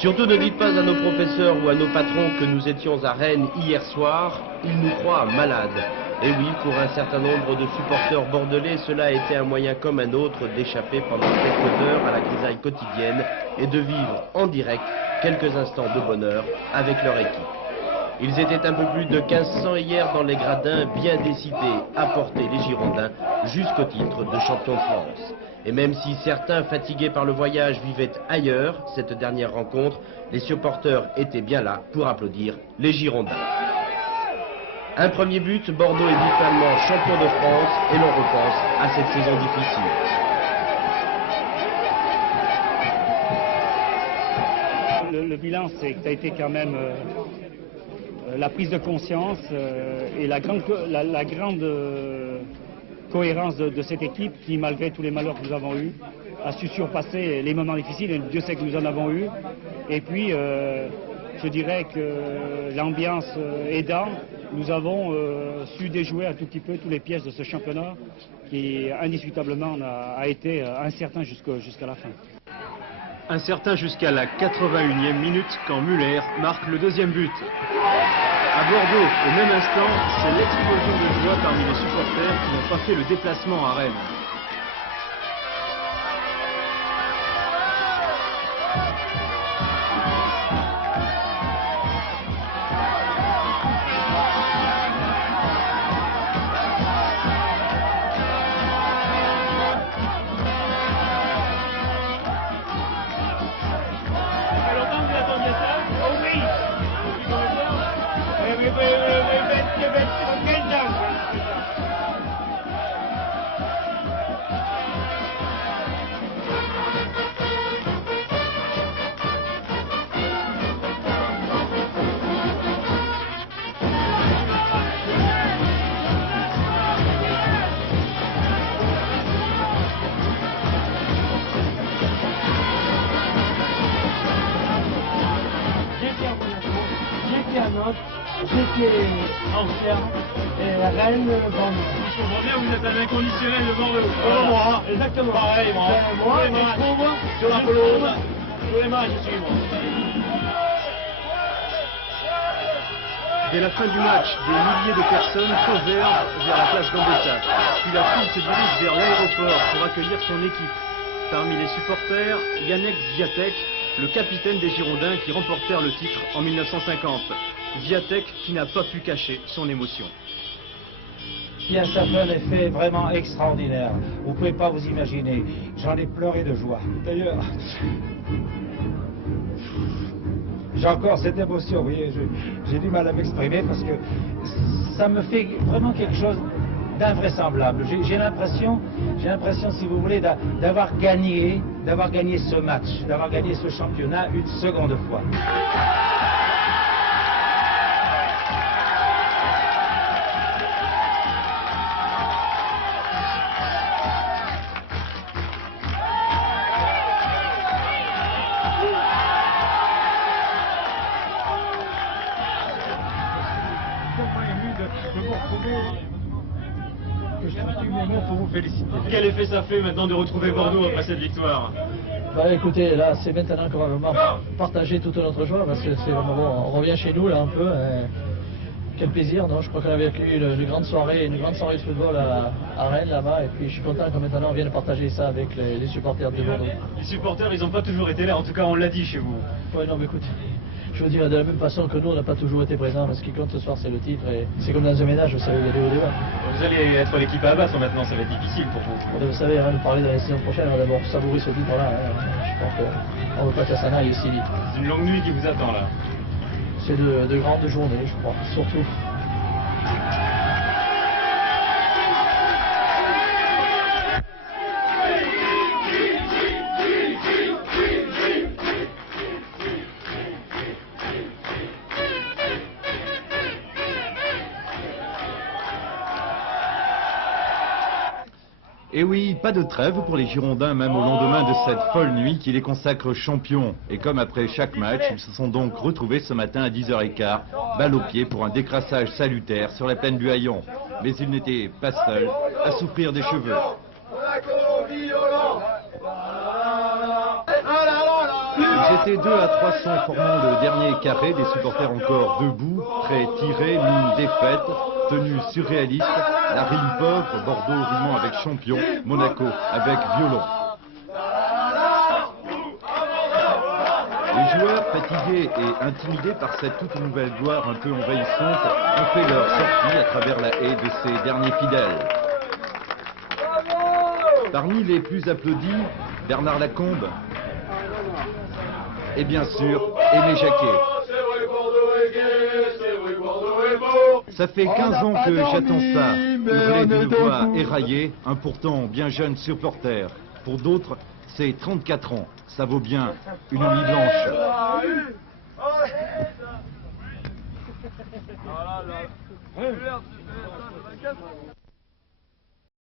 Surtout ne dites pas à nos professeurs ou à nos patrons que nous étions à Rennes hier soir, ils nous croient malades. Et oui, pour un certain nombre de supporters bordelais, cela a été un moyen comme un autre d'échapper pendant quelques heures à la grisaille quotidienne et de vivre en direct quelques instants de bonheur avec leur équipe. Ils étaient un peu plus de 1500 hier dans les gradins, bien décidés à porter les Girondins jusqu'au titre de champion de France. Et même si certains, fatigués par le voyage, vivaient ailleurs, cette dernière rencontre, les supporters étaient bien là pour applaudir les Girondins. Un premier but, Bordeaux est virtuellement champion de France et l'on repense à cette saison difficile. Le bilan, c'est que ça a été quand même la prise de conscience et la grande cohérence de cette équipe qui, malgré tous les malheurs que nous avons eus, a su surpasser les moments difficiles, et Dieu sait que nous en avons eu. Et puis, je dirais que l'ambiance aidant, nous avons su déjouer un tout petit peu tous les pièges de ce championnat qui, indiscutablement, a été incertain jusqu'à la fin. Incertain jusqu'à la 81e minute quand Muller marque le deuxième but. À Bordeaux, au même instant, c'est l'explosion de joie parmi les supporters qui n'ont pas fait le déplacement à Rennes. J'étais ancien et Rennes, Bordeaux. Je comprends bien, vous êtes un inconditionnel de Bordeaux. Moi, exactement. Pareil, moi. Moi, je trouve, Sur la pelouse, tous les matchs, je suis moi. Dès la fin du match, des milliers de personnes convergent vers la place Gambetta. Puis la foule se dirige vers l'aéroport pour accueillir son équipe. Parmi les supporters, Yannick Viatek, le capitaine des Girondins qui remportèrent le titre en 1950. Viatek qui n'a pas pu cacher son émotion. Ça fait un effet vraiment extraordinaire. Vous ne pouvez pas vous imaginer. J'en ai pleuré de joie. D'ailleurs, j'ai encore cette émotion. Vous voyez, j'ai du mal à m'exprimer parce que ça me fait vraiment quelque chose d'invraisemblable. J'ai l'impression, si vous voulez, d'avoir gagné ce match, d'avoir gagné ce championnat une seconde fois. Pour vous féliciter. Quel effet ça fait maintenant de retrouver Bordeaux après cette victoire? Bah écoutez, là c'est maintenant qu'on va vraiment partager toute notre joie parce que on revient chez nous là un peu. Quel plaisir, non? Je crois qu'on avait vécu une grande soirée de football à Rennes là-bas et puis je suis content que maintenant on vienne partager ça avec les supporters de Bordeaux. Les supporters, ils n'ont pas toujours été là, en tout cas on l'a dit chez vous. Oui, non mais écoute, je veux dire de la même façon que nous on n'a pas toujours été présents, mais ce qui compte ce soir c'est le titre et c'est comme dans un ménage, vous savez, il y a des hauts et des bas. Vous allez être l'équipe à Abbas maintenant, ça va être difficile pour vous. Vous savez, avant de parler de la saison prochaine, on va d'abord savourer ce titre-là. Je pense qu'on ne veut pas que ça n'aille aussi vite. C'est une longue nuit qui vous attend là. C'est de grandes journées, je crois, surtout. Et oui, pas de trêve pour les Girondins, même au lendemain de cette folle nuit qui les consacre champions. Et comme après chaque match, ils se sont donc retrouvés ce matin à 10h15, balle au pied pour un décrassage salutaire sur la plaine du Haillon. Mais ils n'étaient pas seuls à souffrir des cheveux. Ah là là là. Ils étaient 2 à 300 formant le dernier carré, des supporters encore debout, prêts tirés, mine défaite, tenue surréaliste, la rime pauvre, Bordeaux rimant avec champion, Monaco avec violon. Les joueurs, fatigués et intimidés par cette toute nouvelle gloire un peu envahissante, ont fait leur sortie à travers la haie de ces derniers fidèles. Parmi les plus applaudis, Bernard Lacombe et bien sûr Aimé Jacquet. Ça fait 15 ans que j'attends ça, hurler d'une voix éraillée, un pourtant bien jeune supporter. Pour d'autres, c'est 34 ans, ça vaut bien une nuit blanche.